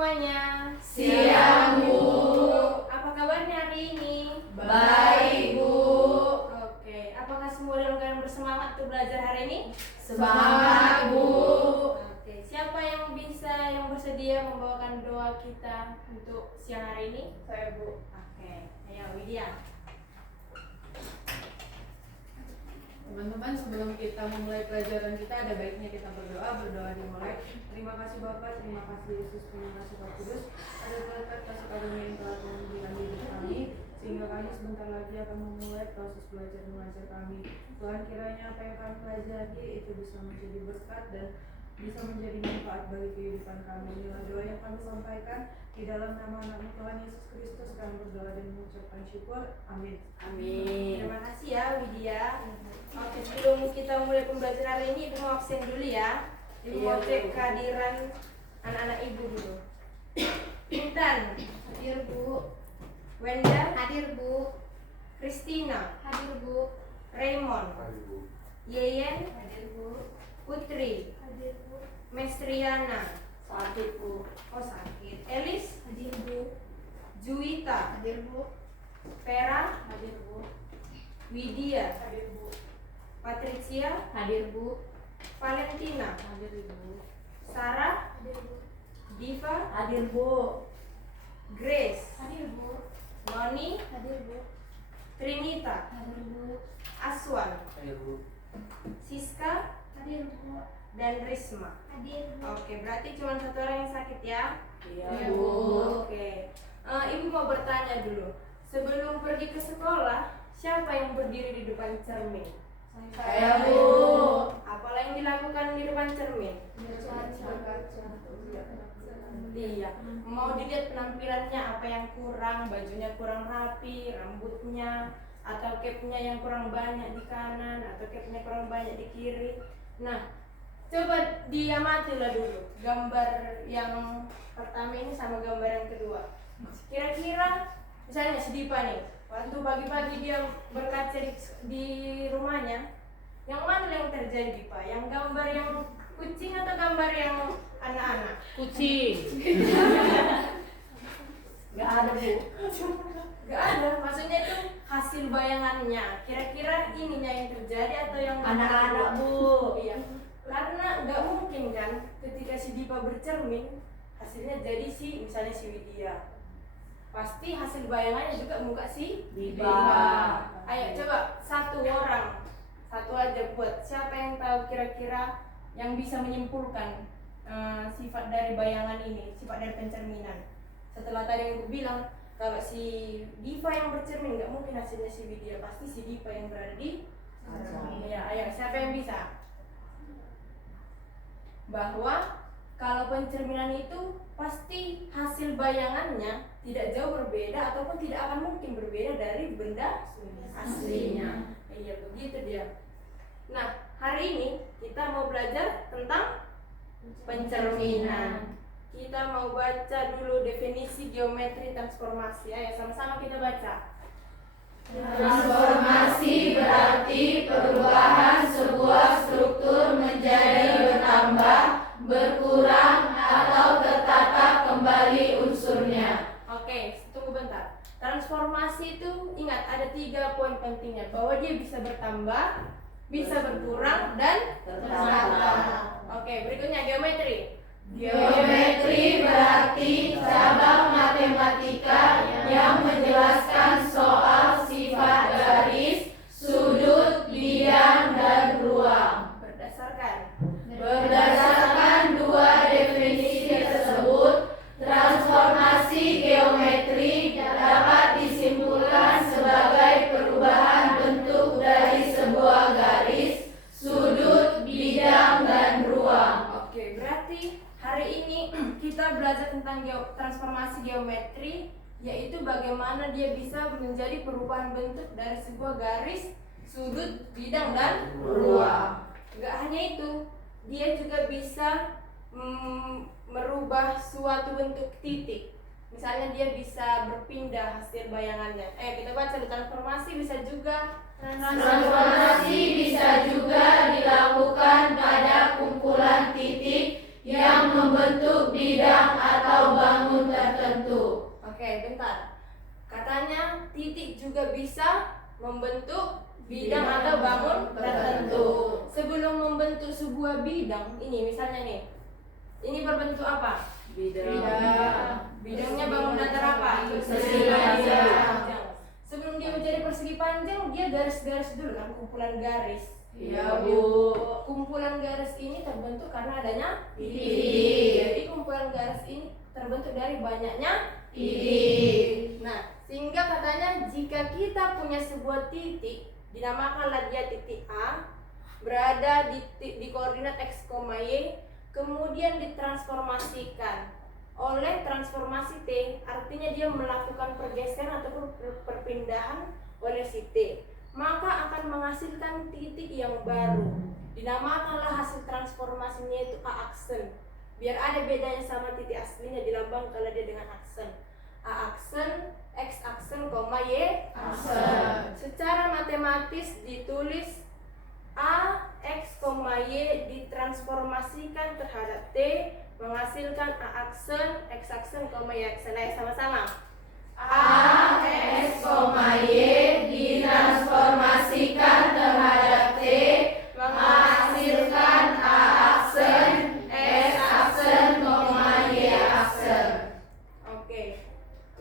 semuanya. Siang, Bu. Apa kabarnya hari ini? Baik, Bu. Oke, apakah semua dalam keadaan bersemangat untuk belajar hari ini? Semangat, Bu. Oke, siapa yang bersedia membawakan doa kita untuk siang hari ini? Saya, Bu. Oke, ayo Widya. Teman-teman, sebelum kita memulai pelajaran kita, ada baiknya kita berdoa dimulai. Terima kasih Bapak, terima kasih Yesus, terima kasih Roh Kudus. Ada berkat kasih karunia yang telah memberikan hidup kami, sehingga kami sebentar lagi akan memulai proses belajar mengajar kami. Tuhan, kiranya apa yang kami pelajari itu bisa menjadi berkat dan bisa menjadi manfaat bagi kehidupan kami. Inilah doa yang kami sampaikan di dalam nama anak Tuhan Yesus Kristus. Kami berdoa dan mengucapkan syukur. Amin. Amin. Terima kasih ya Widya. Oke, sebelum kita mulai pembelajaran hari ini, Ibu mau absen dulu ya. Ibu mau cek kehadiran anak-anak Ibu dulu. Intan, Hadir, Bu. Wenda, Hadir, Bu. Christina, Hadir, Bu. Raymond, Yeyen, Hadir, Bu. Putri, Hadir, Bu. Mestriana, Sakit, Bu. oh sakit, Elis, Hadir, Bu. Juwita, Hadir, Bu. Vera, Hadir, Bu. Widya, Hadir, Bu. Patricia, Hadir, Bu. Valentina, Hadir, Bu. Sarah, Hadir, Bu. Diva, Hadir, Bu. Grace, Hadir, Bu. Noni, Hadir, Bu. Trinita, Hadir, Bu. Aswan, Hadir, Bu. Siska, Hadir, Bu. dan Risma. Hadir, Bu. Oke, berarti cuma satu orang yang sakit ya? Iya, Bu. Oke. Ibu mau bertanya dulu. Sebelum pergi ke sekolah, siapa yang berdiri di depan cermin? Saya, Bu. Apalah yang dilakukan di depan cermin? Berkaca. Iya. Mau dilihat penampilannya apa yang kurang, bajunya kurang rapi, rambutnya atau capnya yang kurang banyak di kanan atau capnya kurang banyak di kiri. Nah, coba diamatilah dulu gambar yang pertama ini sama gambar yang kedua. Kira-kira misalnya si Dipa nih, waktu pagi-pagi dia berkaca di rumahnya, yang mana yang terjadi Dipa? Yang gambar yang kucing atau gambar yang anak-anak? Kucing. Gak ada, Bu. Gak ada, maksudnya itu hasil bayangannya. Kira-kira ininya yang terjadi atau yang Anak-anak, Bu. Iya, karena nggak mungkin kan ketika si Dipa bercermin hasilnya jadi misalnya si Widya. Pasti hasil bayangannya juga muka si Dipa. Ayo coba satu aja buat siapa yang tahu kira-kira yang bisa menyimpulkan sifat dari bayangan ini, sifat dari pencerminan. Setelah tadi yang gue bilang kalau si Diva yang bercermin nggak mungkin hasilnya si Widya, pasti si Diva yang berada di ya. Ayo siapa yang bisa? Bahwa kalau pencerminan itu pasti hasil bayangannya tidak jauh berbeda ataupun tidak akan mungkin berbeda dari benda aslinya. Iya, begitu dia. Nah, hari ini kita mau belajar tentang pencerminan. Kita mau baca dulu definisi geometri transformasi. Ayo sama-sama kita baca. Transformasi berarti perubahan sebuah struktur menjadi bertambah, berkurang, atau tertata kembali unsurnya. Oke, tunggu bentar. Transformasi itu ingat ada 3 poin pentingnya, bahwa dia bisa bertambah, bisa berkurang, dan tertata. Oke, berikutnya geometri. Geometri berarti cabang matematika yang menjelaskan soal sifat garis, sudut, bidang, dan ruang. Berdasarkan dua definisi tersebut, transformasi geometri dapat disimpulkan sebagai perubahan bentuk dari sebuah garis, sudut, bidang, dan ruang. Oke, berarti hari ini kita belajar tentang transformasi geometri, yaitu bagaimana dia bisa menjadi perubahan bentuk dari sebuah garis, sudut, bidang, dan ruang. Gak hanya itu, dia juga bisa merubah suatu bentuk titik. Misalnya dia bisa berpindah hasil bayangannya. Kita baca dulu, transformasi bisa juga dilakukan pada kumpulan titik yang membentuk bidang atau komentar. Katanya titik juga bisa membentuk bidang atau bangun tertentu. Sebelum membentuk sebuah bidang, ini misalnya nih, ini berbentuk apa? Bidangnya bangun datar apa? Persegi panjang. Sebelum dia menjadi persegi panjang, dia garis-garis dulu kan, kumpulan garis. Iya, Bu. Kumpulan garis ini terbentuk karena adanya Titik. Jadi kumpulan garis ini terbentuk dari banyaknya Titik. Nah, sehingga katanya jika kita punya sebuah titik, dinamakanlah dia titik A, berada di koordinat x, y, kemudian ditransformasikan oleh transformasi T, artinya dia melakukan pergeseran ataupun perpindahan oleh si T, maka akan menghasilkan titik yang baru. Dinamakanlah hasil transformasinya itu A aksen. Biar ada bedanya sama titik aslinya, dilambang kalau dia dengan aksen. A aksen, X aksen, Y Aksen. Secara matematis ditulis A, X, Y ditransformasikan terhadap T, menghasilkan A aksen, X aksen, Y aksen. Ayo sama-sama. A, X, Y ditransformasikan terhadap T, menghasilkan A aksen, X aksen, Y aksen. Oke.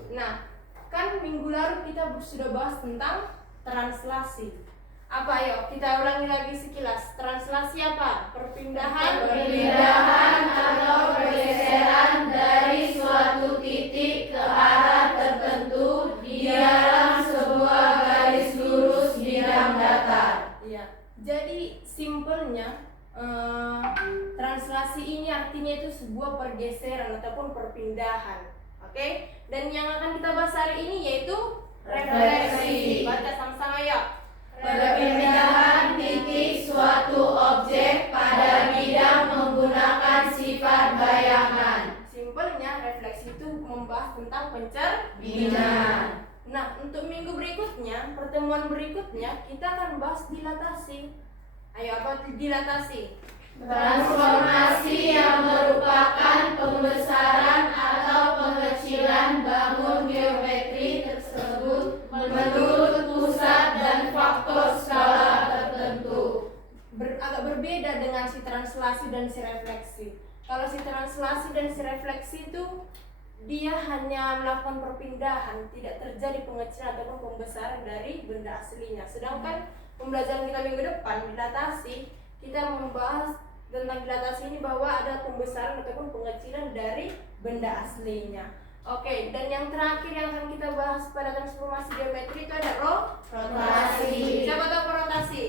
Nah, kan minggu lalu kita sudah bahas tentang translasi. Apa ayo kita ulangi lagi sekilas. Translasi apa? Perpindahan Atau pergeseran dari suatu titik ke arah tertentu di dalam sebuah garis lurus bidang datar. Iya. Jadi simpelnya translasi ini artinya itu sebuah pergeseran ataupun perpindahan. Oke? Dan yang akan kita bahas hari ini yaitu refleksi. Baca sama-sama ya. Perpindahan titik suatu objek pada bidang menggunakan sifat bayangan. Simpelnya refleksi itu membahas tentang pencerminan. Nah, untuk minggu berikutnya, pertemuan berikutnya kita akan bahas dilatasi. Ayo, apa itu dilatasi? Transformasi yang merupakan pembesaran atau pengecilan bangun geometri tersebut menurut pusat dan faktor skala tertentu. Agak berbeda dengan si translasi dan si refleksi. Kalau si translasi dan si refleksi itu dia hanya melakukan perpindahan, tidak terjadi pengecilan ataupun pembesaran dari benda aslinya. Sedangkan pembelajaran kita minggu depan dilatasi, kita membahas tentang dilatasi ini bahwa ada pembesaran ataupun pengecilan dari benda aslinya. Oke, dan yang terakhir yang akan kita bahas pada transformasi geometri itu ada Rotasi. Siapa tahu apa rotasi?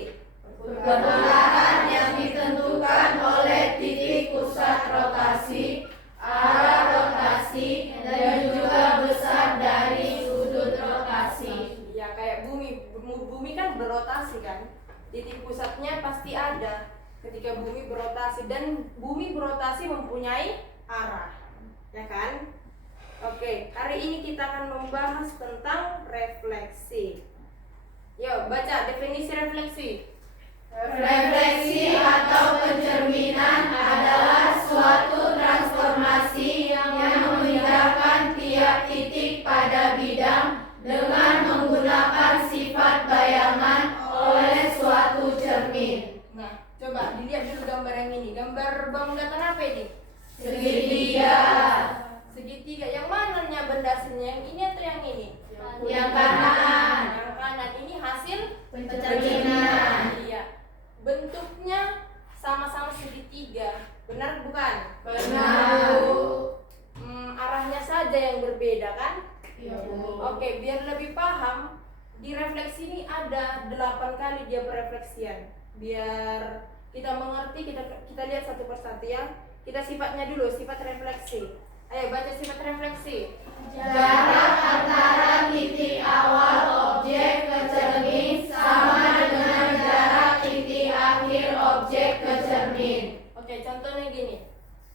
Perputaran yang ditentukan oleh titik pusat rotasi, arah rotasi, dan juga besar dari sudut rotasi. Ya kayak bumi kan berotasi kan, titik pusatnya pasti ada ketika bumi berotasi, dan bumi berotasi mempunyai arah, ya kan? Oke, hari ini kita akan membahas tentang refleksi. Yuk baca definisi refleksi. Refleksi atau pencerminan adalah suatu transformasi yang memindahkan tiap titik pada bidang dengan menggunakan sifat bayangan oleh suatu cermin. Nah, coba dilihat dulu gambar yang ini. Gambar bangun datar apa ini? Segitiga. Segitiga. Yang mananya benda aslinya? Yang ini atau yang ini? Yang kanan. Yang kanan ini hasil Pencerminan. Iya. Bentuknya sama-sama segitiga. Benar bukan? Benar, Bu. Arahnya saja yang berbeda kan? Iya, Bu. Oke, biar lebih paham, di refleksi ini ada 8 kali dia berefleksian. Biar kita mengerti, kita lihat satu persatu ya. Kita sifatnya dulu, sifat refleksi. Ayo baca sifat refleksi. Jarak antara titik awal objek ke cermin sama dengan jarak titik akhir objek ke cermin. Oke, contohnya gini.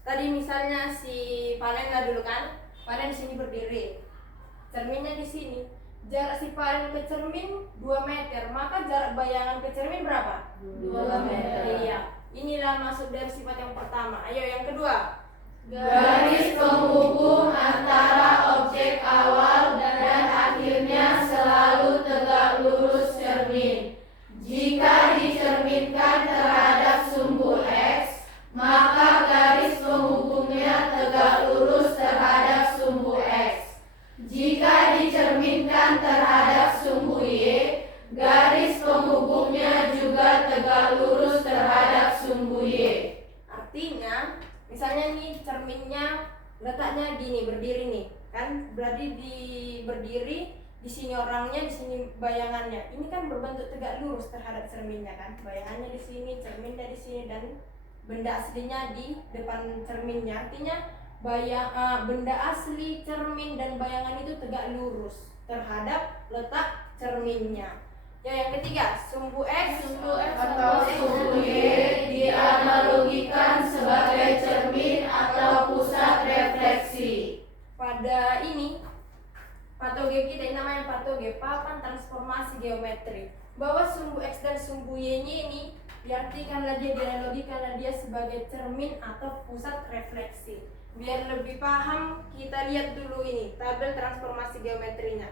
Tadi misalnya si Valena dulu kan, Valena di sini berdiri, cerminnya di sini. Jarak si Valena ke cermin 2 meter, maka jarak bayangan ke cermin berapa? 2 meter. Iya. Inilah maksud dari sifat yang pertama. Ayo yang kedua. Garis penghubung antara objek awal Misalnya nih cerminnya letaknya gini, berdiri nih, kan berarti berdiri di sini orangnya, di sini bayangannya. Ini kan berbentuk tegak lurus terhadap cerminnya kan. Bayangannya di sini, cerminnya di sini, dan benda aslinya di depan cerminnya. Artinya benda asli, cermin dan bayangan itu tegak lurus terhadap letak cerminnya. Ya, yang ketiga, sumbu X Atau sumbu Y dianalogikan sebagai cermin atau pusat refleksi. pada ini patoge kita, ini namanya patoge, papan transformasi geometri, bahwa sumbu X dan sumbu Y-nya ini diartikanlah dia, dianalogikanlah dia sebagai cermin atau pusat refleksi. Biar lebih paham, kita lihat dulu ini tabel transformasi geometrinya.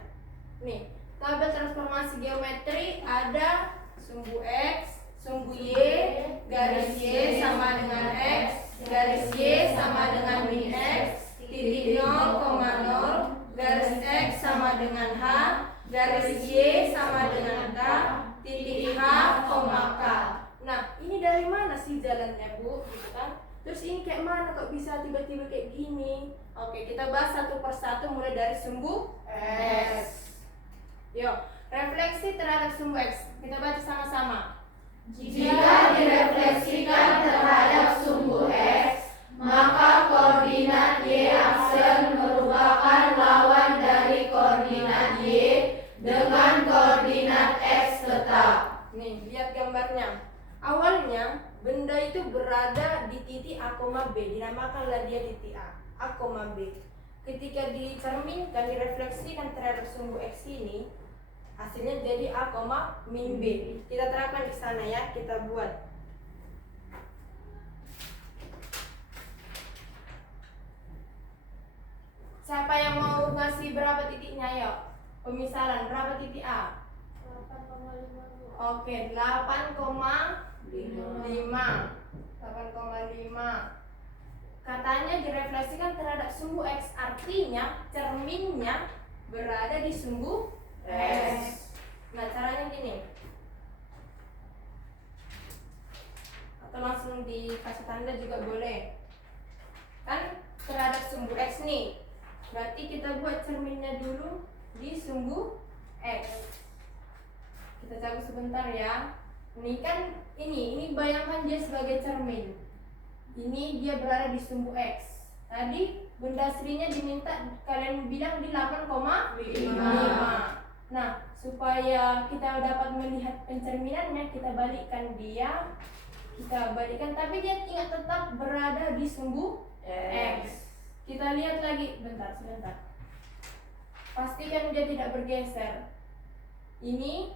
Nih, tabel transformasi geometri ada sumbu X, sumbu Y, garis Y sama dengan X, garis Y sama dengan min X, titik 0,0, garis X sama dengan H, garis Y sama dengan K, titik H, K. Nah, ini dari mana sih jalannya, Bu? Gitu kan? Terus ini kayak mana kok bisa tiba-tiba kayak gini? Oke, kita bahas satu persatu mulai dari sumbu X. Yuk, refleksi terhadap sumbu X. Kita baca sama-sama. Jika direfleksikan terhadap sumbu X, maka koordinat Y aksen merupakan lawan dari koordinat Y dengan koordinat X tetap. Nih, lihat gambarnya. Awalnya benda itu berada di titik A, B, dinamakanlah dia titik A, B. Ketika dicerminkan, direfleksikan terhadap sumbu X ini, hasilnya jadi A, min B. Kita terapkan di sana ya, kita buat. Siapa yang mau ngasih berapa titiknya, yuk? Pemisalan, berapa titik A? 8,5. Oke, 8,5. 8,5. Katanya direfleksikan terhadap sumbu X, artinya cerminnya berada di sumbu X. Nah, caranya gini. Atau langsung dikasih tanda juga boleh. Kan terhadap sumbu X nih. Berarti kita buat cerminnya dulu di sumbu X. Kita cabut sebentar ya. Ini kan ini bayangkan dia sebagai cermin. Ini dia berada di sumbu X. Tadi benda aslinya diminta kalian bilang di 8,5. Nah, supaya kita dapat melihat pencerminannya, kita balikkan dia. Kita balikkan, tapi dia ingat tetap berada di sumbu X. Kita lihat lagi, sebentar. Pastikan dia tidak bergeser. Ini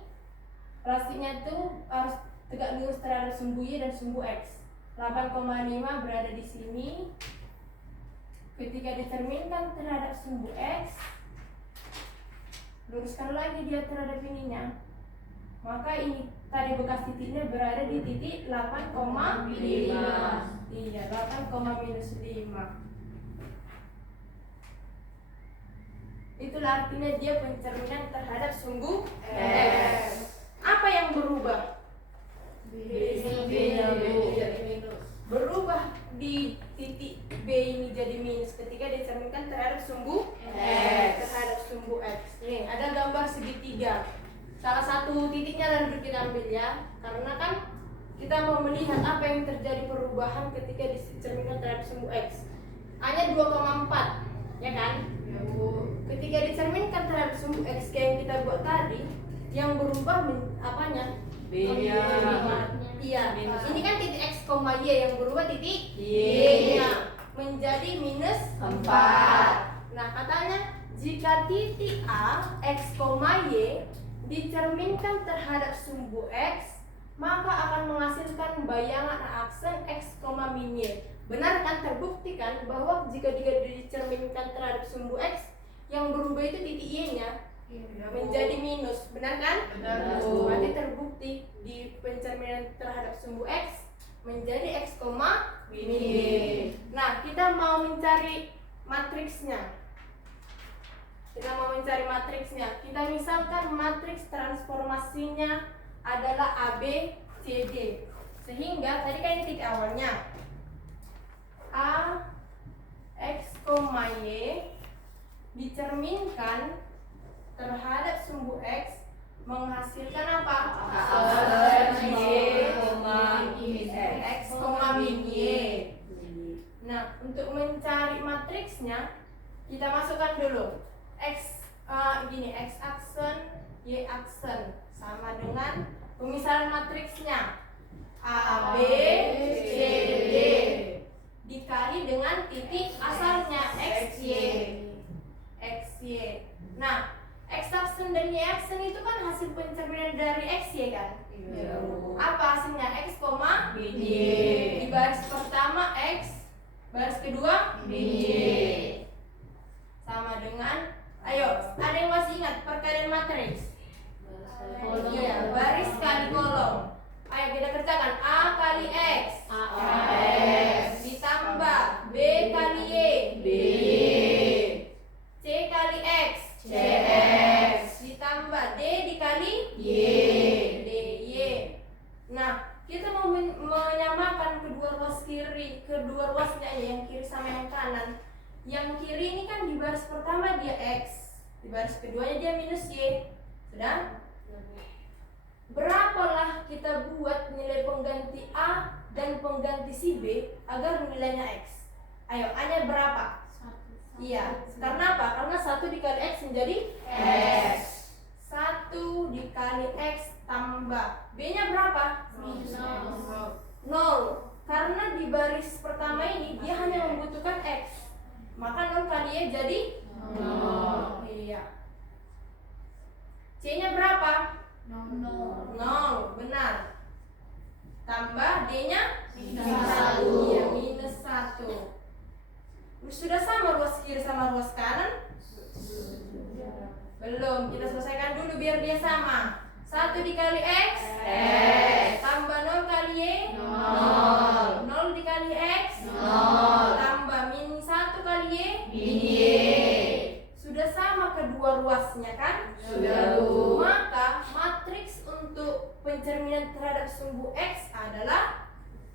plastiknya tuh harus tegak lurus terhadap sumbu Y dan sumbu X. 8,5 berada di sini. Ketika dicerminkan terhadap sumbu X, luruskan lagi dia terhadap ininya. Maka ini tadi bekas titiknya berada di titik 8,5. Iya, 8,-5. Itulah artinya dia pencerminan terhadap sumbu X. Apa yang berubah? Berubah di titik B ini jadi minus ketika dicerminkan terhadap sumbu X. Terhadap sumbu X. Nih, ada gambar segitiga. Salah satu titiknya harus kita ambil ya, karena kan kita mau melihat apa yang terjadi perubahan ketika dicerminkan terhadap sumbu X. A-nya 2,4, ya kan? Ya, Bu. Ketika dicerminkan terhadap sumbu X kayak yang kita buat tadi, yang berubah apanya? B-nya. Iya. Ini kan titik X, Y yang berubah titik Y. Y-nya menjadi minus 4. Nah, katanya jika titik A, X, Y dicerminkan terhadap sumbu X, maka akan menghasilkan bayangan aksen X, min Y. Benar kan, terbukti kan bahwa jika dicerminkan terhadap sumbu X, yang berubah itu titik Y-nya menjadi minus, benar kan? Benar, Bu. Berarti terbukti di pencerminan terhadap sumbu X menjadi X, min Y. Nah, kita mau mencari matriksnya. Kita misalkan matriks transformasinya adalah AB, CD. Sehingga tadi kan ini titik awalnya. A, Y dicerminkan terhadap sumbu X menghasilkan apa? Aksen Y, min X, min Y. Nah, untuk mencari matriksnya kita masukkan dulu X X aksen, Y aksen sama dengan pemisahan matriksnya A, B, C, D dikali dengan titik asalnya X, Y. Nah, X aksen dan Y aksen itu kan hasil pencerminan dari X, Y kan? Iya. Apa hasilnya? X, min Y. Di baris pertama X, baris kedua Min Y. sama dengan, ayo, ada yang masih ingat perkalian matriks? Iya, baris kali kolom. Ayo kita kerjakan A kali X ditambah B kali Y C kali X ditambah D dikali Y. Nah, kita mau menyamakan kedua ruasnya ya, yang kiri sama yang kanan. Yang kiri ini kan di baris pertama dia X, di baris keduanya dia minus Y. Sudah? Berapalah kita buat nilai pengganti A dan pengganti si B agar nilainya X? Ayo, A-nya berapa? Iya, karena apa? Karena 1 dikali X menjadi X. 1 dikali X tambah B-nya berapa? 0. Karena di baris pertama ini dia hanya membutuhkan X, maka 0 kali Y jadi 0. Iya. C-nya berapa? 0, benar. Tambah D-nya -1. Iya, -1. Sudah sama ruas kiri sama ruas kanan? Belum, kita selesaikan dulu biar dia sama. 1 dikali X tambah 0 kali Y 0 dikali X tambah -1 kali Y sudah sama kedua ruasnya kan? Sudah, Bu. Maka matriks untuk pencerminan terhadap sumbu X adalah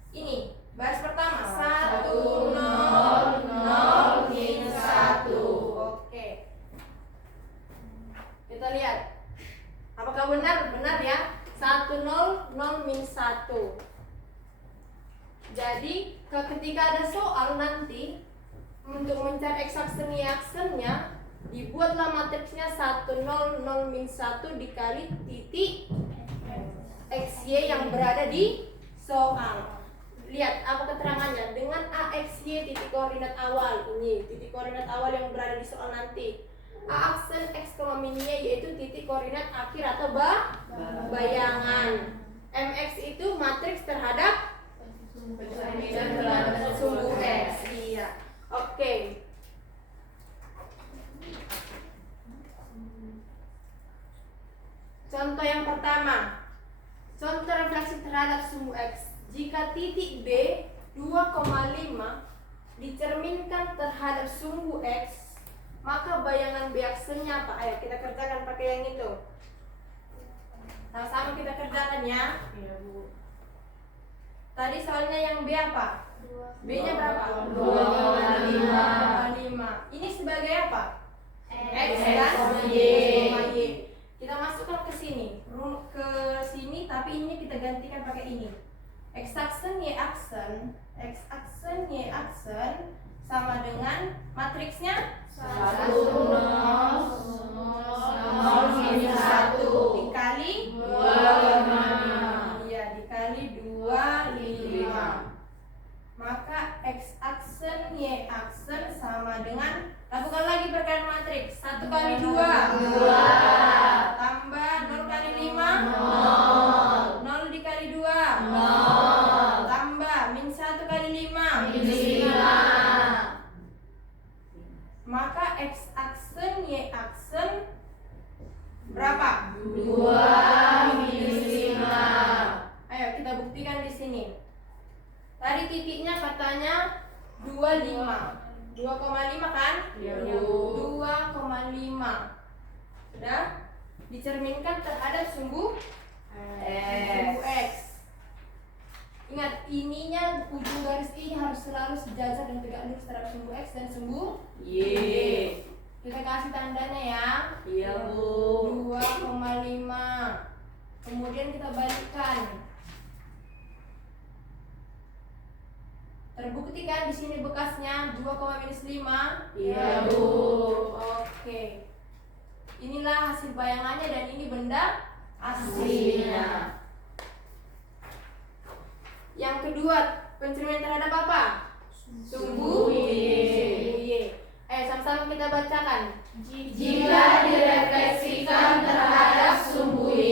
ini. Baris pertama 1 0 0 -1. Oke. Kita lihat. Apakah benar? Benar ya. 1 0 0 -1. Jadi ketika ada soal nanti untuk mencari X aksen Y aksennya, dibuatlah matriksnya 1 0 0 -1 dikali titik XY yang berada di soal. Lihat apa keterangannya dengan AXY titik koordinat awal ini, titik koordinat awal yang berada di soal nanti. A aksen X, min Y yaitu titik koordinat akhir atau bayangan. MX itu matriks terhadap sumbu X. Iya. Oke. Contoh yang pertama. Contoh refleksi terhadap sumbu X. Jika titik B 2,5 dicerminkan terhadap sumbu X, maka bayangan B aksennya apa? Ayo kita kerjakan pakai yang itu. Sama-sama kita kerjakan ya. Iya, Bu. Tadi soalnya yang B apa? B-nya berapa? 2,5. Ini sebagai apa? X X, dan Y. Kita masukkan ke sini, tapi ini kita gantikan pakai ini. X aksen Y aksen sama dengan matriksnya 1 0 0 -1 dikali 25. Iya, dikali 25. Maka X aksen Y aksen sama dengan, lakukan lagi perkalian matriks. 1 kali 2 tambah 0 kali 5 0 dikali 2 tambah -1 kali 5 maka X aksen Y aksen berapa? 2 -5. Ayo kita buktikan di sini. Tadi titiknya katanya 25. 2,5 kan? Iya, Bu. 2,5. Sudah dicerminkan terhadap sumbu X. X. Ingat, ininya ujung garis ini harus selalu sejajar dan tegak lurus terhadap sumbu X dan sumbu Y. Kita kasih tandanya ya. Iya, Bu. 2,5. Kemudian kita balikkan. Terbukti kan di sini bekasnya 2,-5? Iya, Bu. Oke. Inilah hasil bayangannya dan ini benda Aslinya. Yang kedua, pencerminan terhadap apa? Sumbu Y. Sumbu Y. Ayo sama-sama kita bacakan. Jika direfleksikan terhadap sumbu Y,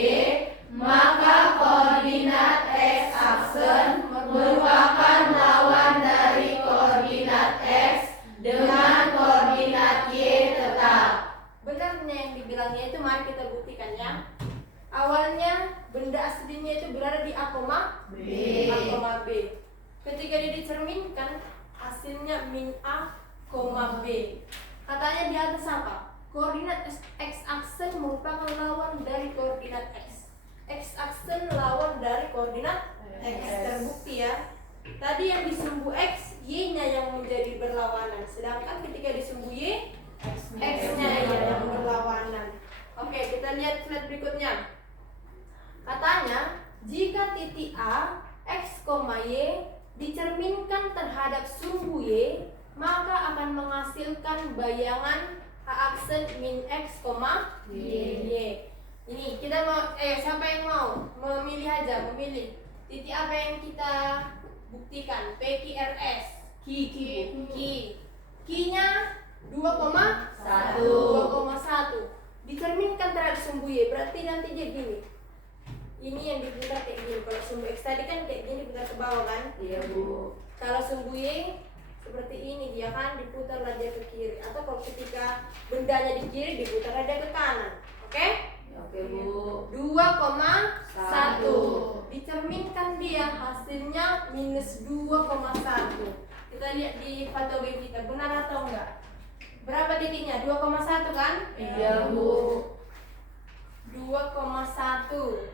maka koordinat X aksen merupakan lawan dari koordinat X dengan koordinat Y tetap. Benarnya yang dibilangnya itu mari kita buktikan ya. Awalnya benda aslinya itu berada di A, B. A, B. Ketika dia dicerminkan hasilnya min A, B. Katanya di atas apa? Koordinat X aksen merupakan lawan dari koordinat X. X aksen lawan dari koordinat X. Terbukti ya. Tadi yang di sumbu X, Y-nya yang menjadi berlawanan. Sedangkan ketika di sumbu Y, X-nya yang berlawanan. Oke, kita lihat slide berikutnya. Katanya, jika titik A, X, Y dicerminkan terhadap sumbu Y, maka akan menghasilkan bayangan A aksen min X, Y. Ini kita mau, siapa yang mau? Memilih aja, memilih. Titik apa yang kita buktikan? PQRS. Q-nya 2,1. Dicerminkan terhadap sumbu Y, berarti nanti dia gini. Ini yang diputar kayak gini. Kalau sumbu X tadi kan kayak gini putar ke bawah kan? Iya, Bu. Kalau sumbu Y seperti ini, dia kan diputarlah dia ke kiri. Atau kalau ketika bendanya di kiri diputarlah dia ke kanan. Oke? Oke, Bu. 2,1. Dicerminkan dia hasilnya minus 2,1. Kita lihat di patogen kita, benar atau enggak? Berapa titiknya? 2,1 kan? Iya, Bu. 2,1.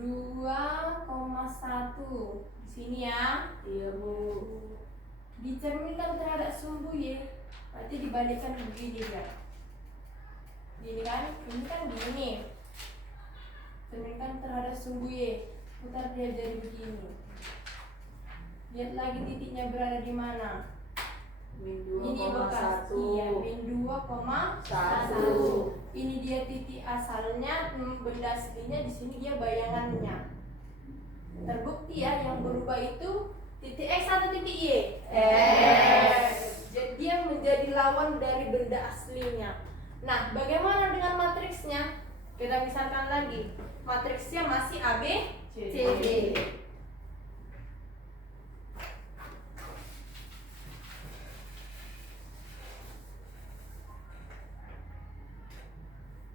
2,1 di sini ya. Iya, Bu. Dicerminkan terhadap sumbu Y, berarti dibalikkan begini ya. Gini kan? Ini kan gini. Cerminkan terhadap sumbu Y, putar dia jadi begini. Lihat lagi titiknya berada di mana. Min Ini bekas 2,1. iya, min 2,1. Ini dia titik asalnya, benda aslinya di sini dia bayangannya. Terbukti ya, yang berubah itu titik X atau titik Y? X. Jadi dia menjadi lawan dari benda aslinya. Nah, bagaimana dengan matriksnya? Kita misalkan lagi, matriksnya masih AB, CD.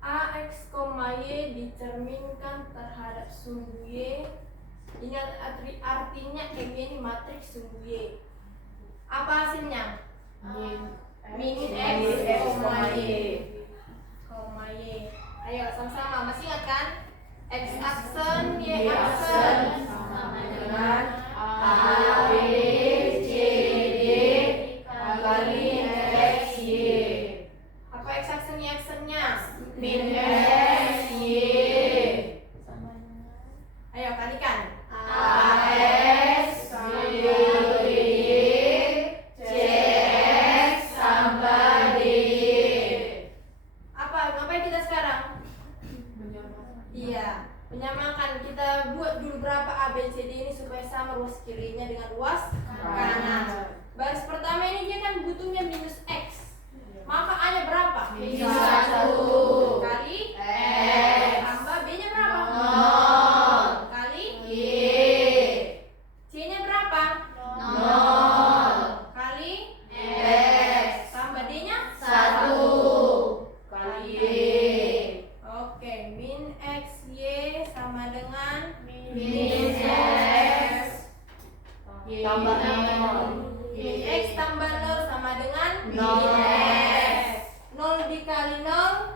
AX, Y dicerminkan terhadap sumbu Y. Ini artinya ini matriks sumbu Y. Apa hasilnya? Min X, Y. Ayo sama-sama, masih ingat kan? X aksen, Y aksen sama dengan A, B, C, D kali X, Y. Apa X aksen, Y aksennya? Min X, Y. Ayo kalikan. AX, Y, CX, tambah DY. Apa? Ngapain kita sekarang? Iya, menyamakan. Kita buat dulu berapa A, B, C, D ini supaya sama ruas kirinya dengan ruas kanan. Baris pertama ini dia kan butuhnya minus X. Maka A-nya berapa? Minus 1 Kali X. tambah B-nya berapa? 0 Kali Y. C-nya berapa? 0 Kali X. tambah D-nya 1 kali Y. Oke, min X, Y sama dengan Min X tambah 0. min X tambah 0 sama dengan Nol. min X. 0 dikali 0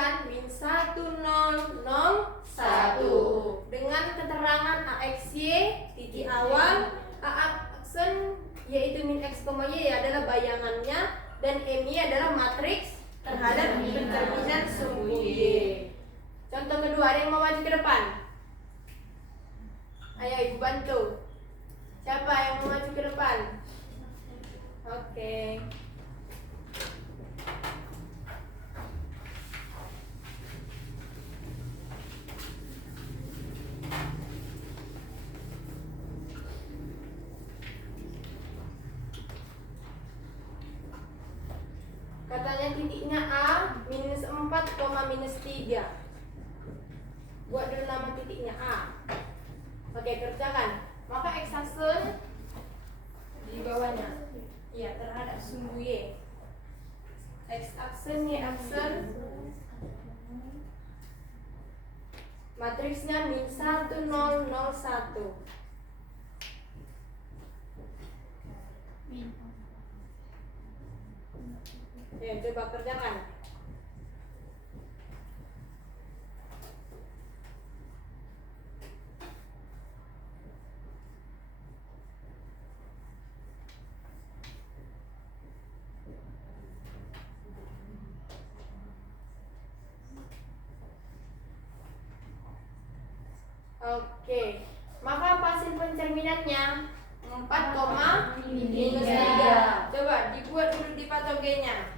kan min 1 0 0 1 dengan keterangan AXY titik awal aksen yaitu min X, Y adalah bayangannya dan MY adalah matriks terhadap pencerminan sumbu Y. Contoh kedua, ada yang mau maju ke depan? Ayo ibu bantu. Siapa yang mau maju ke depan? Oke. Katanya titiknya A minus 4, minus 3. Buat dulu nama titiknya A. Oke, kerjakan. Maka X aksen di bawahnya. Iya, terhadap sumbu Y. X aksen, Y aksen. Matriksnya min 1 0 0 1. Ya, coba kerjakan. Oke, maka apa hasil pencerminannya? 4, minus 3. Coba dibuat dulu di patogennya.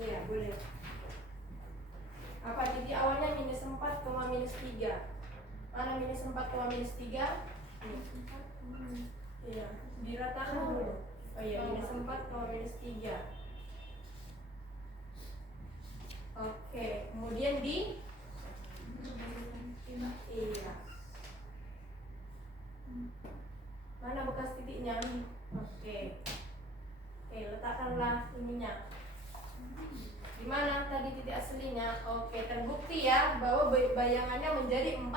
Iya, boleh. Apa titik awalnya minus 4, minus 3. Mana minus 4, minus 3? Iya, diratakan dulu. Oh iya, minus 4, minus 3. Oke, kemudian di iya. Mana bekas titiknya? Oke. Oke, letakkanlah ininya. Di mana tadi titik aslinya? Oke, terbukti ya bahwa bayangannya menjadi 4,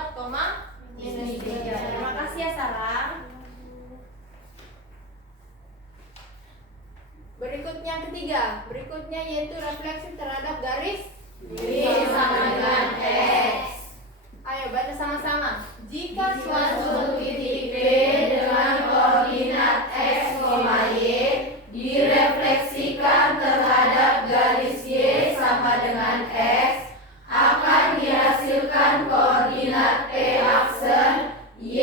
minus 3. Terima kasih ya Sarah. Berikutnya ketiga, berikutnya yaitu refleksi terhadap garis Y sama dengan X. Ayo baca sama-sama. Jika Suatu titik P dengan koordinat X, Y direfleksikan terhadap garis Y sama dengan X, akan dihasilkan koordinat P aksen Y,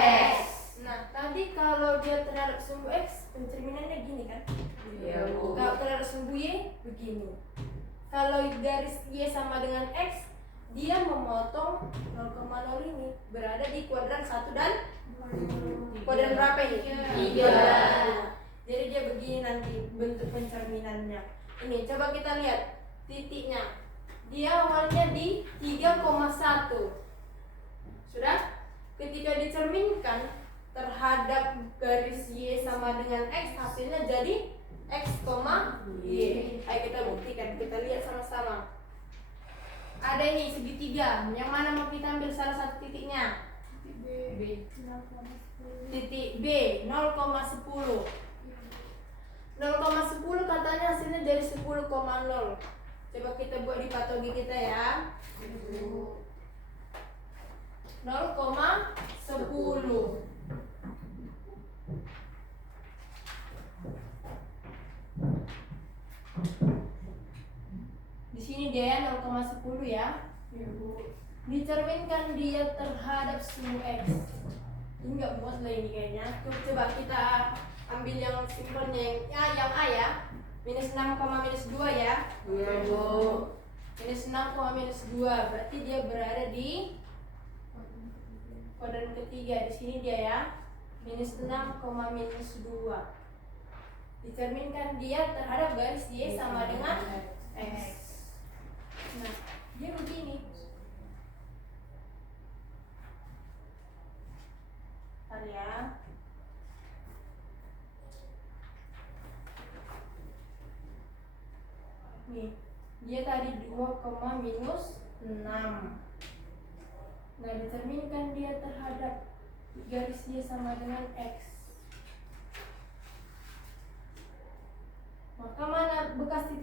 X. Nah, tadi kalau dia terhadap sumbu X, pencerminannya gini kan? Iya, Bu. Kalau terhadap sumbu Y, begini. Kalau garis Y sama dengan X, dia memotong 0,0 ini berada di kuadran 1 dan kuadran berapa ini? 3. Jadi dia begini nanti bentuk pencerminannya. Ini coba kita lihat titiknya. Dia awalnya di 3,1. Sudah? Ketika dicerminkan terhadap garis Y sama dengan X, hasilnya jadi X, Y. Ayo kita buktikan, kita lihat sama-sama. Ada ini segitiga, yang mana mau kita ambil salah satu titiknya? Titik B, 0,10. 0,10 katanya hasilnya dari 10,0. Coba kita buat di patogi kita ya. 0,10. Di sini dia ya 0,10 ya. Dicerminkan dia terhadap sumbu X. Ini nggak muat lah ini kayaknya. Coba kita ambil yang simpelnya yang A ya. Minus 6, minus 2 ya. Iya, Bu. Minus 6, minus 2. Berarti dia berada di kuadran ketiga. Di sini dia ya. Minus 6, minus 2. Dicerminkan dia terhadap garis Y sama dengan X. Nah, dia begini. Bentar ya. Nih, dia tadi 2, minus 6. Nah, dicerminkan dia terhadap garis Y sama dengan X.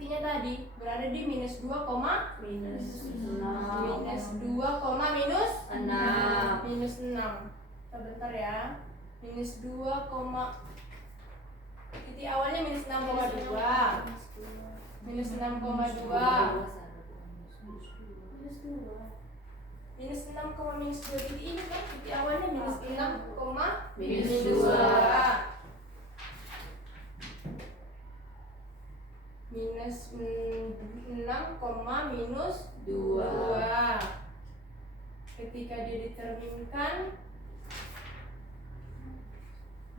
titiknya tadi? Berada di minus 2, minus minus 2, minus 6. minus 6. Sebentar ya. Minus 2, titik awalnya minus 6,2. Minus 6,2. Minus 6, minus 2 titik ini kan titik awalnya minus 6, Minus minus 2. 2. Minus 6, minus 2. 2. Ketika dia diterminkan,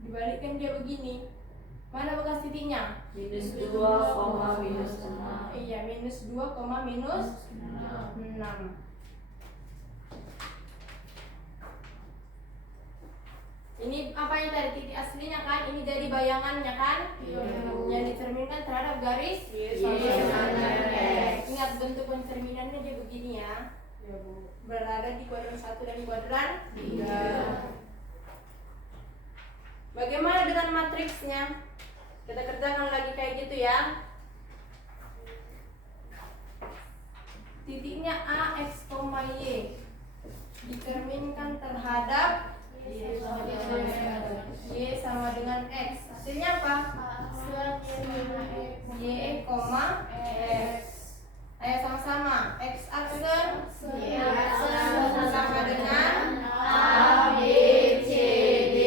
dibalikkan dia begini. Mana bekas titiknya? Minus 2, minus 6. Iya, minus 2, minus 6. Ini apa yang tadi titik aslinya kan? Ini jadi bayangannya kan? Iya. Yang diterminkan terhadap garis Y sama dengan dengan X. X. Ingat bentuk pencerminannya dia begini ya. Ya Bu. Berada di kuadran 1 dan kuadran 3. Iya. Bagaimana dengan matriksnya? Kita kerjakan lagi kayak gitu ya. Titiknya A, X, Y diterminkan terhadap Y sama dengan X. Hasilnya apa? Y, X. Ayo sama-sama. X aksen sama dengan A, B, C, D,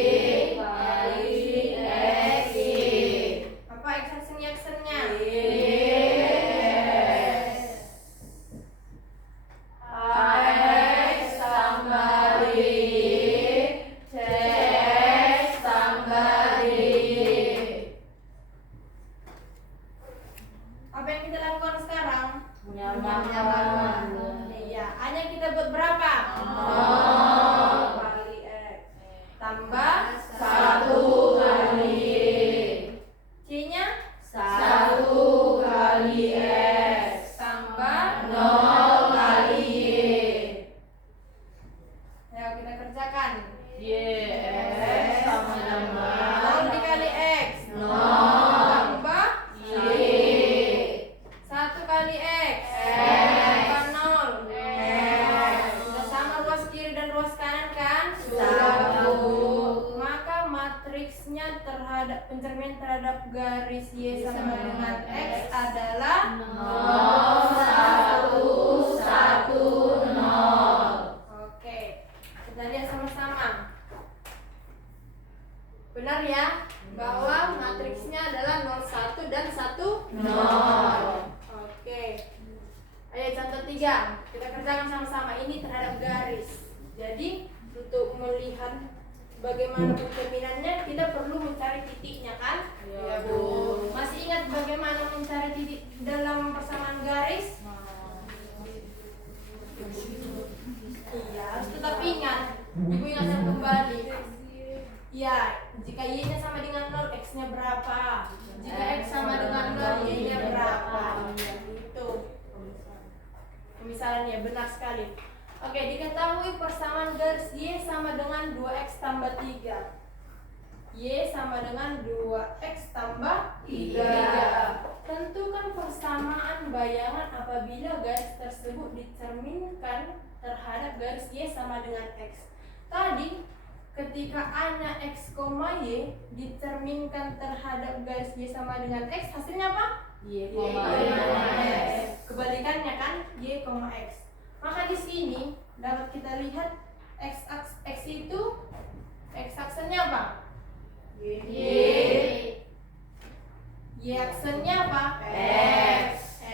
kali X, Y. apa X aksennya? AX tambah Y, CX tambah D. Apa yang kita lakukan sekarang? Nyambung. Iya, A-nya kita buat berapa? 0 Kali X tambah 1 kali Y. C-nya 1 kali X tambah 0 kali Y. Ayo kita kerjakan. Y X sama dengan 0 dikali X 0 tambah Y. 1 kali X tambah 0. Sudah sama ruas kiri dan ruas kanan kan? Satu. Maka matriksnya terhadap pencermin terhadap garis Y sama dengan X adalah 0 1 1 0. Oke, kita lihat sama-sama. Benar ya, bahwa matriksnya adalah 0, 1 dan 1 0. Oke. Ayo contoh 3. Kita kerjakan sama-sama ini terhadap garis. Jadi untuk melihat bagaimana pencerminannya kita perlu mencari titiknya kan? Iya, Bu. Masih ingat bagaimana mencari titik dalam persamaan garis? Iya, harus tetap ingat. Ibu ingatkan kembali. Ya, jika Y-nya sama dengan 0, X-nya berapa? Jika X sama dengan 0, Y-nya berapa? Itu pemisalannya benar sekali. Oke, diketahui persamaan garis Y sama dengan 2X tambah 3. Y sama dengan 2X tambah 3. Tentukan persamaan bayangan apabila garis tersebut dicerminkan terhadap garis Y sama dengan X. Tadi ketika A-nya X, Y dicerminkan terhadap garis Y sama dengan X, hasilnya apa? Y, X. Kebalikannya kan? Y, X. Maka di sini dapat kita lihat X itu X aksennya apa? Y. Y aksennya apa? X.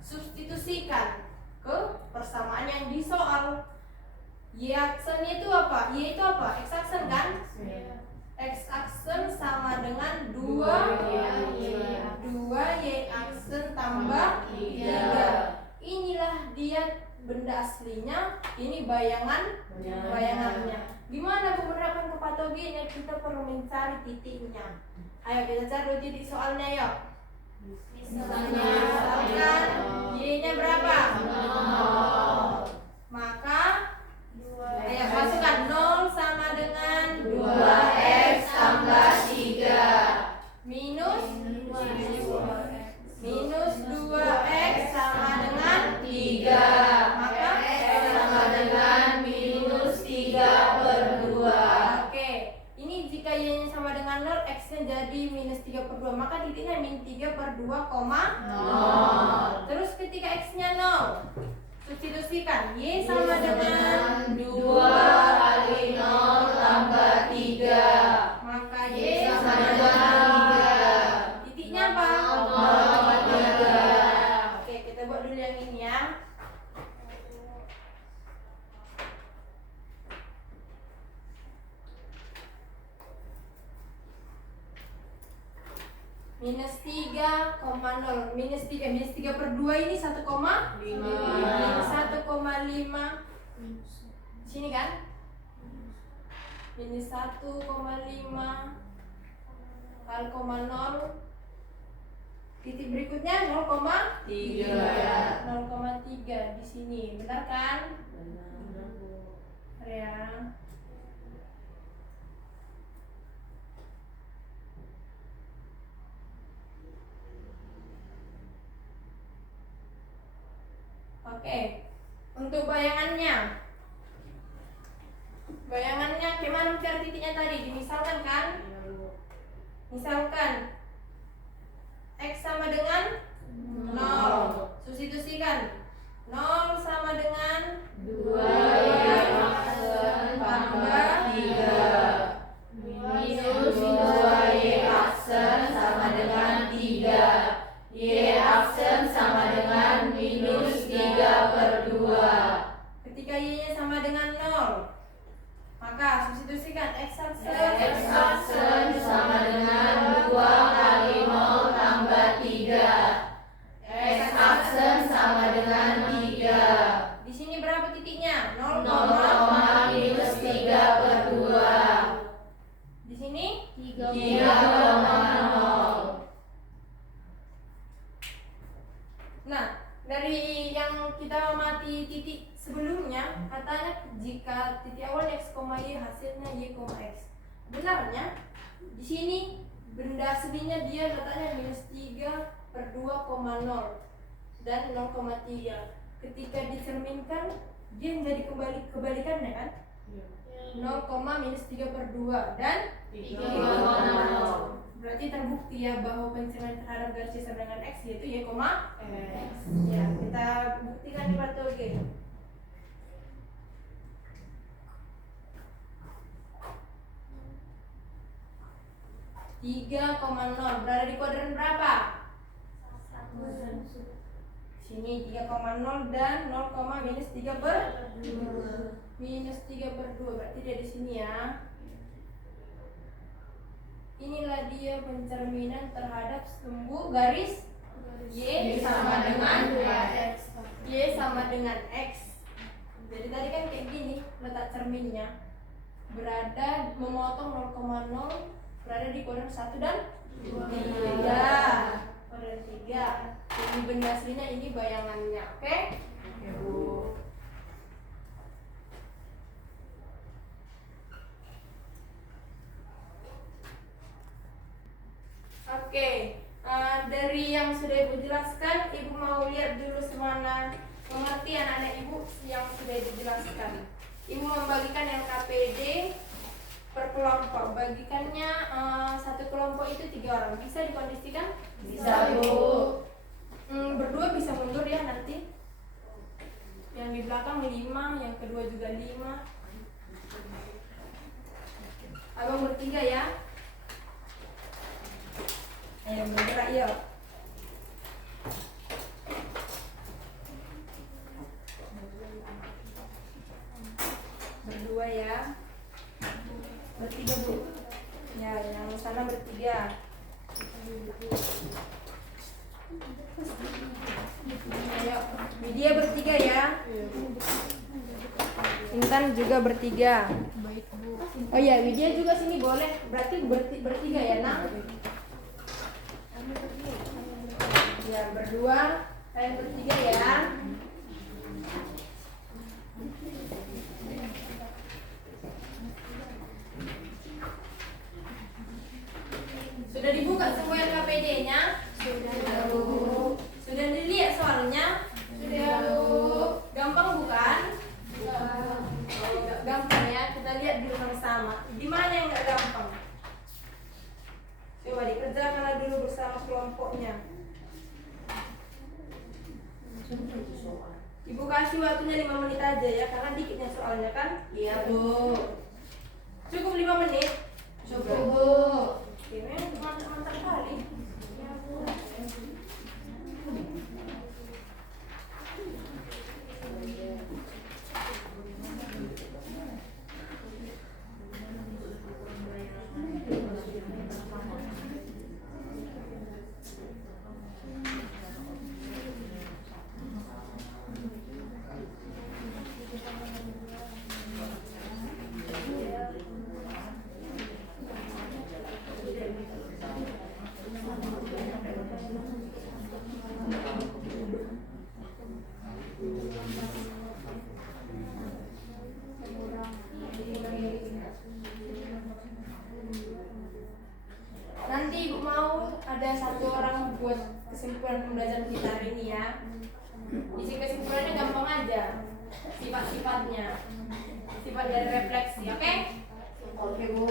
Substitusikan ke persamaan yang di soal. Y aksen itu apa? Y itu apa? X aksen kan? X aksen sama dengan 2 Y aksen tambah 3. Inilah dia benda aslinya, ini bayangannya. Gimana menerapkan ke patogennya? Kita perlu mencari titiknya. Ayo kita cari titik soalnya yuk. Misalkan Y-nya berapa? 0. Maka ayo masukkan 0 sama dengan 2X tambah 3. minus sama dengan 0, X-nya jadi minus 3/2. Maka titiknya min 3/2, terus ketika X-nya 0, substitusikan Y sama dengan 2 kali 0 tambah 3. maka Y sama dengan 3. Titiknya apa? 0,3. Oke, kita buat dulu yang ini ya. Minus 3,0 minus 3/2 ini 1,5. Minus 1,5 sini kan? Minus 1,5 kali 0. Titik berikutnya 0,3 di sini. Benar kan? Benar ya. Oke, untuk bayangannya gimana mencari titiknya tadi? Dimisalkan kan? Misalkan X sama dengan 0. Substitusikan 0 sama dengan 2Y tambah 3 minus 2Y aksen sama dengan 3. Y aksen sama dengan minus 3/2. ketika Y-nya sama dengan 0, maka substitusikan X aksen sama dengan 2 kali 0 tambah 3. X aksen sama dengan 3. Di sini berapa titiknya? 0, minus 3/2. Di sini 3,0. Nah, dari yang kita amati titik sebelumnya, katanya jika titik awalnya X, Y, hasilnya Y, X. Benarnya di sini benda aslinya dia letaknya minus 3/2,0 dan 0,3. Ketika dicerminkan dia menjadi kebalikannya kan? 0, minus 3/2 dan 3,0. berarti terbukti ya bahwa pencerminan terhadap garis Y sama dengan X yaitu Y, X. Ya, kita buktikan di batu G. Tiga koma nol berada di kuadran berapa? Sini 3,0 dan 0, minus 3/2. Berarti dia di sini ya. Inilah dia pencerminan terhadap sumbu garis Y sama dengan X. Y sama dengan X. Jadi tadi kan kayak gini letak cerminnya. Berada memotong 0,0 berada di kuadran 1 dan 3. Kuadran 3. Ini benda aslinya, ini bayangannya. Oke? Oke, Bu. Oke, dari yang sudah Ibu jelaskan, Ibu mau lihat dulu semana mengerti anak-anak Ibu yang sudah dijelaskan. Ibu membagikan LKPD per kelompok. Bagikannya satu kelompok itu 3 orang. Bisa dikondisikan? Bisa, Bu. Berdua bisa mundur ya nanti. Yang di belakang 5, yang kedua juga 5. Abang bertiga ya. Ayo bergerak yuk. Berdua ya. Bertiga Bu. Ya, yang sana bertiga. Ayo, Widya bertiga ya. Intan juga bertiga. Oh ya, Widya juga sini boleh. Berarti bertiga ya, Nak? Ya, berdua, kalian bertiga ya. Sudah dibuka semua LKPD-nya? Sudah, Bu. Sudah dilihat soalnya? Sudah, Bu. Gampang bukan? Oh, gampang ya. Kita lihat dulu sama-sama. Di mana yang nggak gampang? kelompoknya. Ibu kasih waktunya 5 menit aja ya, karena dikitnya soalnya kan. Iya, Bu. Cukup 5 menit. Cukup, Bu. Ini mantap kali. Nanti Ibu mau ada satu orang buat kesimpulan pembelajaran kita hari ini ya. Isi kesimpulannya gampang aja. Sifat-sifatnya. Sifat dari refleksi, oke? Oke, Bu.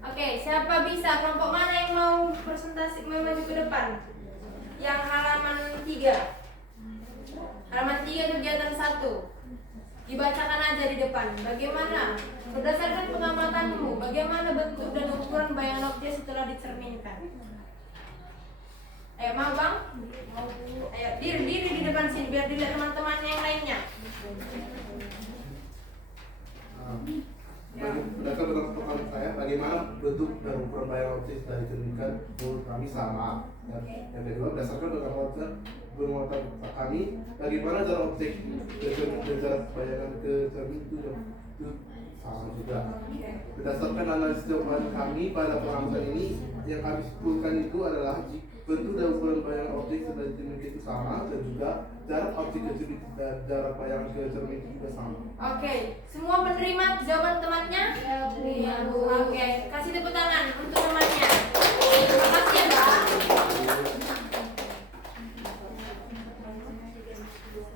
Oke, siapa bisa? Kelompok mana yang mau presentasi maju ke depan? Yang halaman 3. Halaman 3 kegiatan 1. Dibacakan aja di depan. Bagaimana? Berdasarkan pengamatanmu, bagaimana bentuk dan ukuran bayangan objek setelah dicerminkan? Ayo, mau Bang? Ayo, diri di depan sini biar dilihat teman-teman yang lainnya. Berdasarkan pengalaman saya, bagaimana bentuk dan ukuran bayangan objek setelah dicerminkan menurut kami sama. Yang kedua, berdasarkan pengamatan kami, bagaimana jarak objek dan jarak bayangan ke cermin itu sama juga. Berdasarkan analisis jawaban kami pada pengamatan ini, yang kami simpulkan itu adalah bentuk dan ukuran bayangan objek setelah dicerminkan itu sama, dan juga jarak objek ke cermin dan jarak bayangan ke cermin itu juga sama. Oke, semua menerima jawaban temannya? Iya, Bu. Oke, kasih tepuk tangan untuk temannya. Terima kasih ya, Mbak.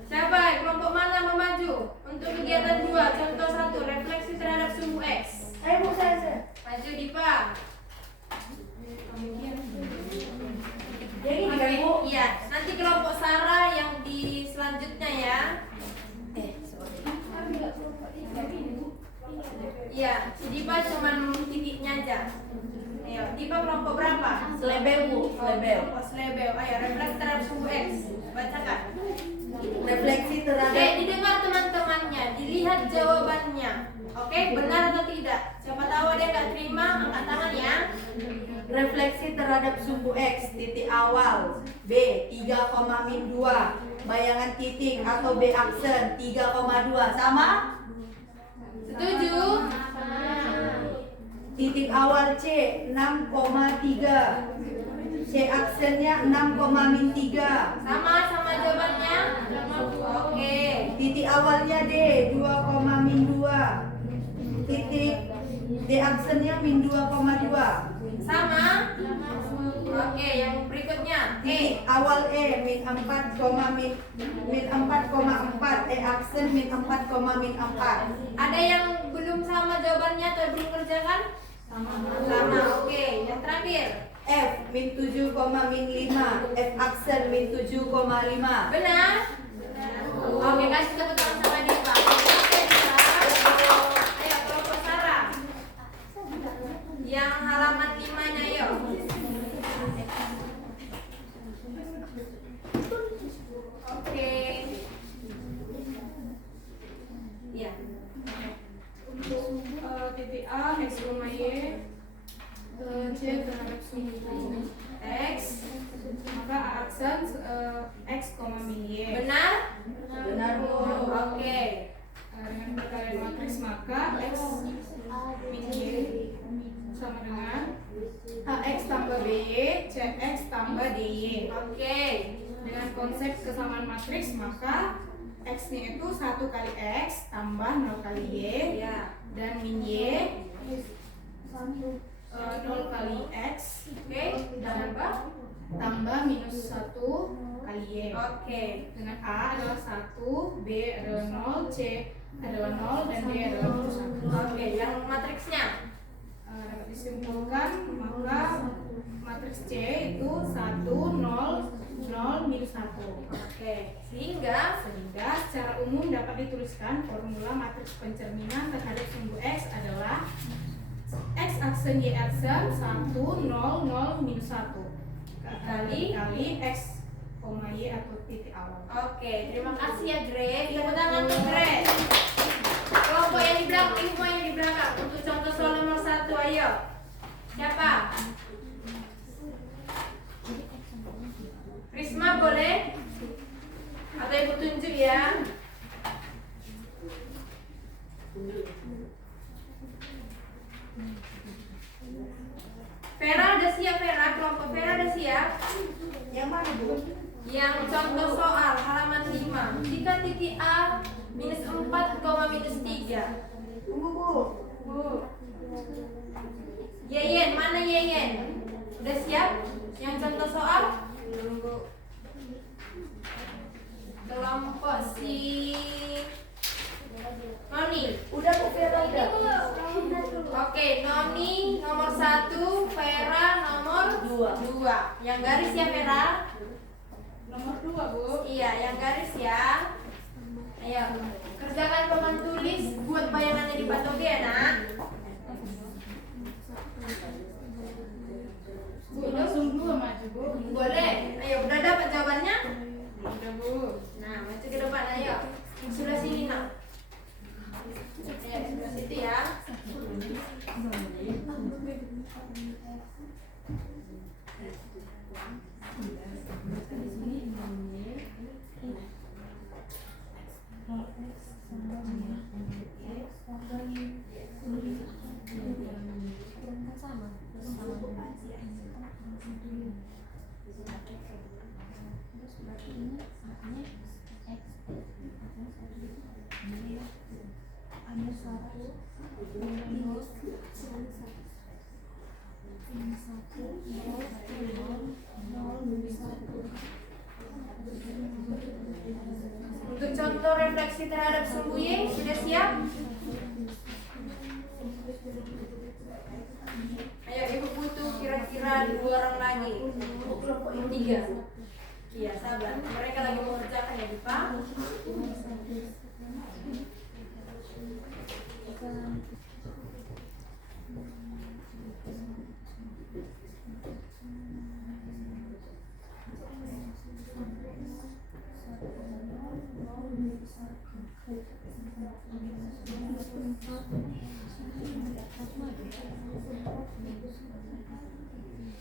Siapa? Kelompok mana mau maju? Untuk kegiatan 2, contoh 1, refleksi terhadap sumbu X. Ayo, Bu, saya. Maju, Dipa. Jadi Oke, Bu. iya. Nanti kelompok Sarah yang di selanjutnya ya. Iya, si Dipa cuman titiknya aja. Ayo, Dipa kelompok berapa? Selebel, Bu. Selebel. Kelompok Selebel. Ayo, refleksi terhadap sumbu X. Bacakan. Refleksi terhadap Didengar teman-temannya, dilihat jawabannya. Oke, benar atau tidak? Siapa tahu ada yang nggak terima, angkat tangan ya. refleksi terhadap sumbu X titik awal B 3,-2 bayangan titik atau B aksen 3,2 sama? Setuju? Titik awal C 6,3 C aksennya 6,-3 Sama jawabannya? Oke. titik awalnya D 2,-2 titik D aksennya -2,2 Sama? Oke, yang berikutnya titik awal E -4, -4,4 E aksen -4,-4 Ada yang belum sama jawabannya atau belum kerjakan? Sama, oke. Yang terakhir F -7,-5 F aksen -7,5 benar? Oke, kasih tepuk tangan sama Dipa. Oke, Dipa. Ayo, kelompok Sarah. Yang halaman 5-nya yuk. Oke. Iya. Untuk titik A X, Y, C terhadap sumbu X, maka A aksen X, min Y. Benar? Benar, Bu. Oke. Dengan perkalian matriks maka X min Y sama dengan AX tambah BY, CX tambah DY. Oke. Dengan konsep kesamaan matriks maka X-nya itu 1 kali X tambah 0 kali Y, Ya. dan min Y 0 kali X, Oke. Dan apa? tambah -1 kali Y. Oke. Dengan A adalah 1, B adalah 0, C adalah 0, dan D adalah -1. Oke, yang matriksnya. Dapat disimpulkan maka matriks C itu itu 1, 0, 0, minus 1. Oke, sehingga Sehingga secara umum dapat dituliskan formula matriks pencerminan terhadap sumbu X adalah X aksen Y aksen 1, 0, 0, minus 1 kali X, Y atau titik awal. oke, terima kasih ya Grace. Tepuk tangan untuk Grace. Kelompok yang di belakang, ibu yang di belakang. Untuk contoh soal nomor 1, ayo. Siapa? Risma boleh? Atau ibu tunjuk ya? Vera udah siap Vera? Kelompok Vera udah siap? Yang mana, Bu? Yang contoh soal halaman 5. Jika titik A minus 4, minus 3. Tunggu, Bu. Bu. Yeyen, mana Yeyen? Udah siap? Yang contoh soal? Belum, Bu. Kelompok si Noni. Udah, Bu, Vera udah. Oke, Noni nomor 1, Vera nomor 2. Yang garis ya Vera? Nomor 2, Bu. Iya, yang garis ya. Ayo, kerjakan papan tulis, buat bayangannya di patoge ya nak. Bu, langsung 2 maju, Bu. Boleh. Ayo, udah dapat jawabannya? Udah, Bu. Nah, maju ke depan ayo. Sudah sini nak. Ayo, sudah situ ya. Untuk contoh refleksi terhadap sumbu Y, sudah siap? Ayo, ibu butuh kira-kira 2 orang lagi. Kelompok yang 3. Iya, sabar. Mereka lagi mengerjakan ya, Dipa.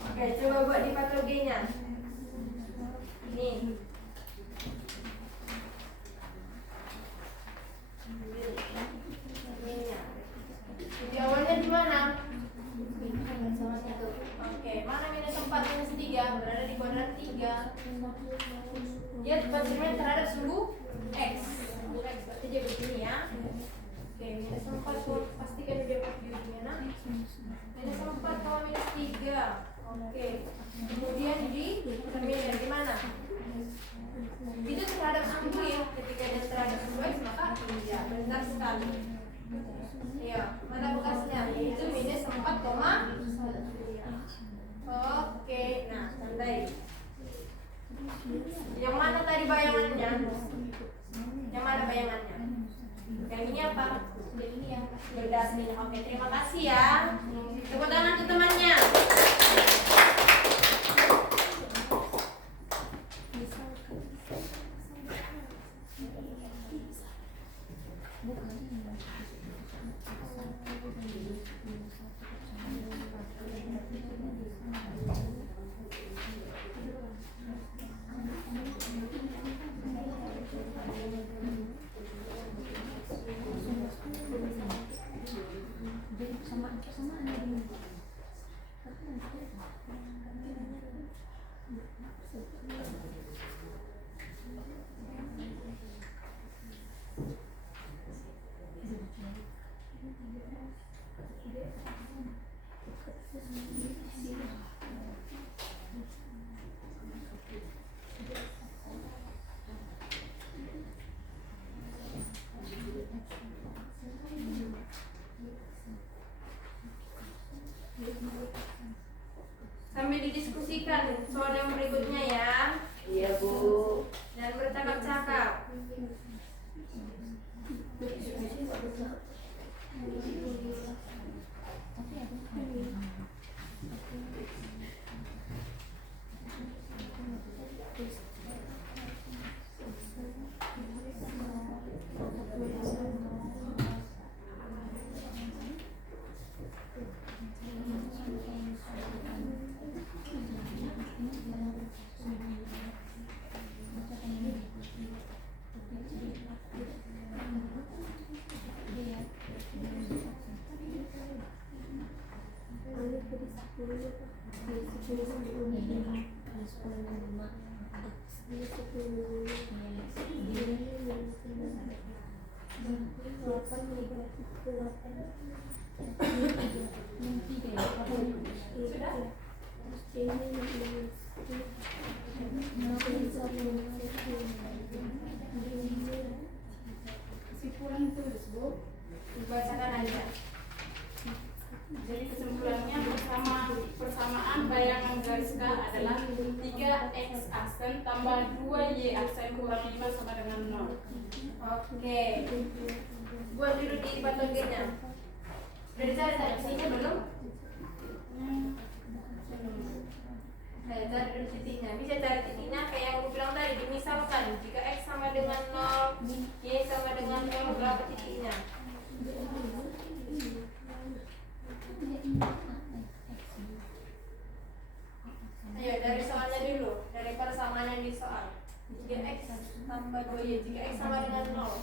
Oke, coba buat di patogenya. Nih. Di awalnya di mana? Oke, mana minus 4 minus 3? Berada di kuadran 3. Dia pencerminan terhadap sumbu X. Sumbu X berarti dia begini ya. Oke, minus 4 pastikan dia dapat di ujungnya nah. Minus 4, minus 3. Oke. Kemudian di cerminan dari mana? Itu terhadap sumbu ya. Ketika dia terhadap sumbu X maka iya, benar sekali. Iya, mana bekasnya? Itu minus 4, oke, nah tandai. Yang mana tadi bayangannya? Yang mana bayangannya? Yang ini apa? Yang ini ya. Beda sini. Oke, terima kasih ya. Tepuk tangan untuk temannya. sambil didiskusikan soal yang berikutnya ya. Iya Bu. Dan bercakap-cakap. Kesimpulan tulis Bu. Dibacakan aja. Jadi kesimpulannya persamaan bayangan garis K adalah 3x aksen tambah 2y aksen kurang 5 sama dengan 0. Oke. Buat dulu di patogennya. Udah dicari titiknya belum? Saya cari dulu titiknya. Bisa cari titiknya kayak yang aku bilang tadi. Misalkan jika x sama dengan 0, y sama dengan 0, berapa titiknya? Ayo dari soalnya dulu, dari persamaan yang di soal. Jika x tambah 2y, jika x sama dengan 0,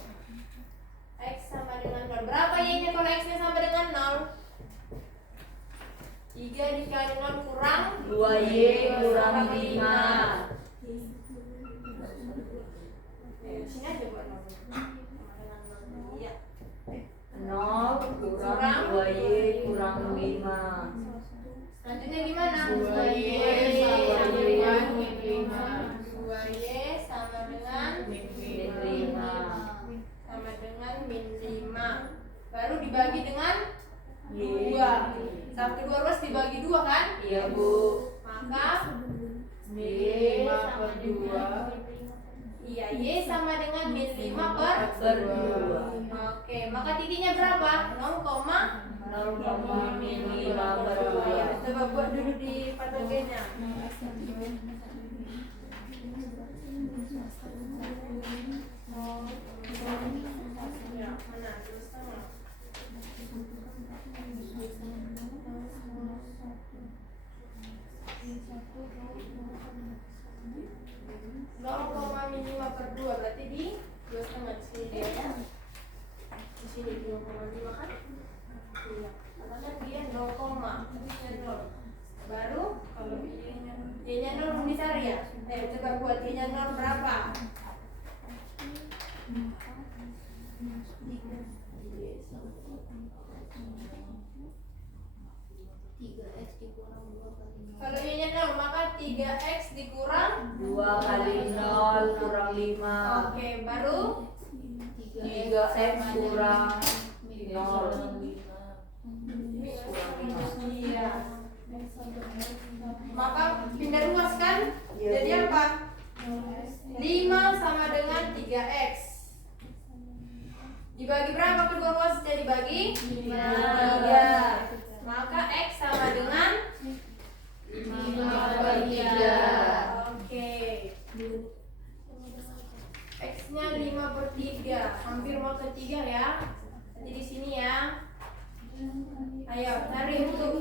x sama dengan 0, berapa y nya kalau x nya sama dengan 0? 3 dikali 0 kurang 2y kurang 5. Sini aja buat 0. Iya. 0 kurang 2y kurang 5. Selanjutnya gimana? 2y sama dengan min 5. 2y sama dengan Min 5. sama dengan min 5. Baru dibagi dengan Y. 2. 1, 2 ruas dibagi 2 kan? Iya Bu. Maka Min 5 per 2. iya, y sama dengan min 5 per Per 2. Oke, maka titiknya berapa? 0, 0, min 5 per Ayo, 2. coba buat dulu di patogennya. Ya, mana? Terus sama. Min 5 per 2 berarti di 2,5 di sini dia ya. Di sini 2,5 kan? Iya. Karena dia 0, habisnya 0. Baru kalau y-nya 0 belum dicari ya. Coba buat y-nya 0 berapa? Kalau y-nya 0 maka 3x dikurang 2 kali 0 kurang 5. Oke, baru 3x kurang 0. iya. Maka pindah ruas kan? Jadi apa? 5 sama dengan 3x. Dibagi berapa kedua ruasnya? Dibagi 3. Maka x sama dengan 5 per 3. Oke. X-nya 5 per 3. Hampir mau ke 3 ya. Nanti di sini ya. Ayo, cari untuk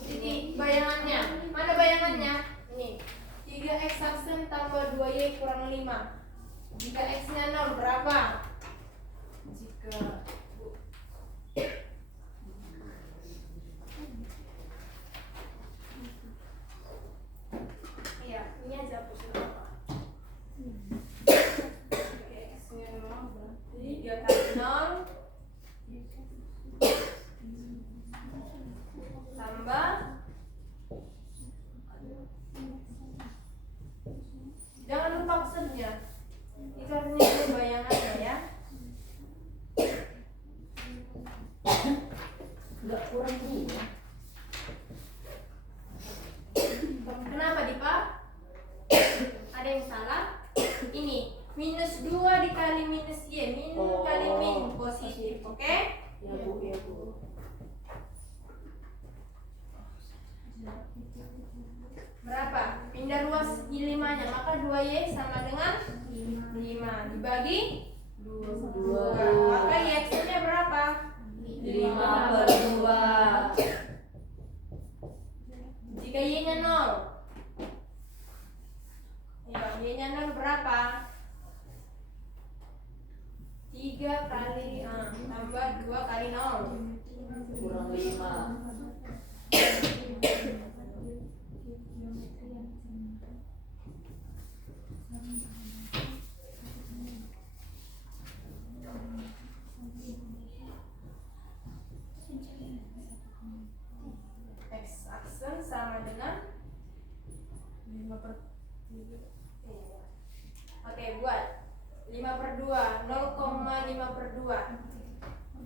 titik bayangannya. Mana bayangannya? Ini. 3x aksen tambah 2y kurang 5. Jika x-nya 0 berapa? Jika Iya, ini aja hapus berapa? Oke, x-nya 0 berarti 3 kali 0 tambah, jangan lupa aksennya. Ini karena ini bayangannya ya. Berapa? Pindah luas limanya, maka 2Y sama dengan 5 dibagi 2. Maka Y-nya berapa? 5/2. Jika Y-nya 0, ya, Y-nya 0 berapa? 3 kali tambah 2 kali 0 Kurang 5. X aksen sama dengan 5/3. Oke, buat 5/2, 0,5/2.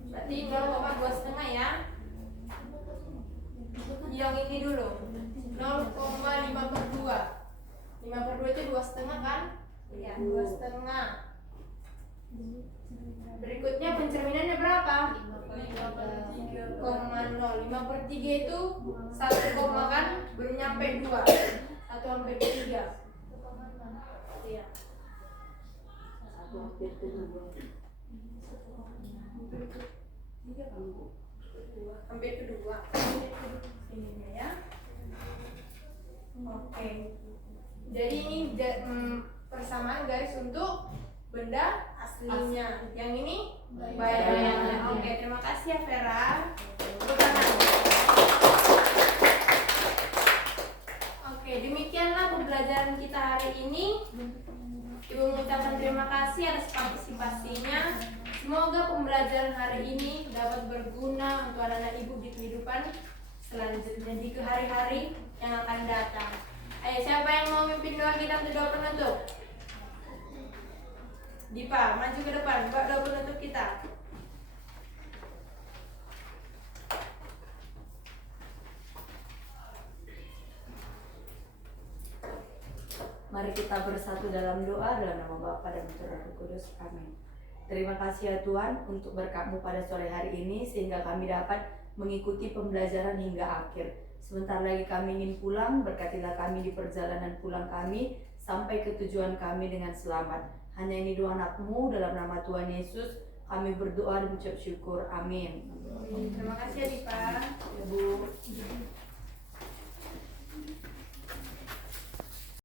Berarti 0,2 ya. Yang ini dulu 0,5/2. 5/2 itu 2,5 kan? Iya, 2,5. Berikutnya pencerminannya berapa? 5/3,0. 5/3 itu 1, kan? Belum nyampe 2. 1/3. Iya. 1/2. Hampir kedua. Ini ya. Oke. Jadi ini persamaan guys untuk benda aslinya. Yang ini bayangannya. Oke, terima kasih ya Vera. Tepuk tangan. Oke, demikianlah pembelajaran kita hari ini. Ibu mengucapkan terima kasih atas partisipasinya. Semoga pembelajaran hari ini dapat berguna untuk anak-anak ibu di kehidupan selanjutnya, di hari-hari yang akan datang. Ayo, siapa yang mau mimpin doa kita untuk doa penutup? Dipa, maju ke depan, buat doa penutup kita. Mari kita bersatu dalam doa dalam nama Bapa dan Putra dan Roh Kudus. Amin. Terima kasih ya Tuhan untuk berkat-Mu pada sore hari ini sehingga kami dapat mengikuti pembelajaran hingga akhir. Sebentar lagi kami ingin pulang, berkatilah kami di perjalanan pulang kami sampai ke tujuan kami dengan selamat. Hanya ini doa anak-Mu dalam nama Tuhan Yesus kami berdoa dan mengucap syukur. Amin. Terima kasih ya Dipa. Ibu.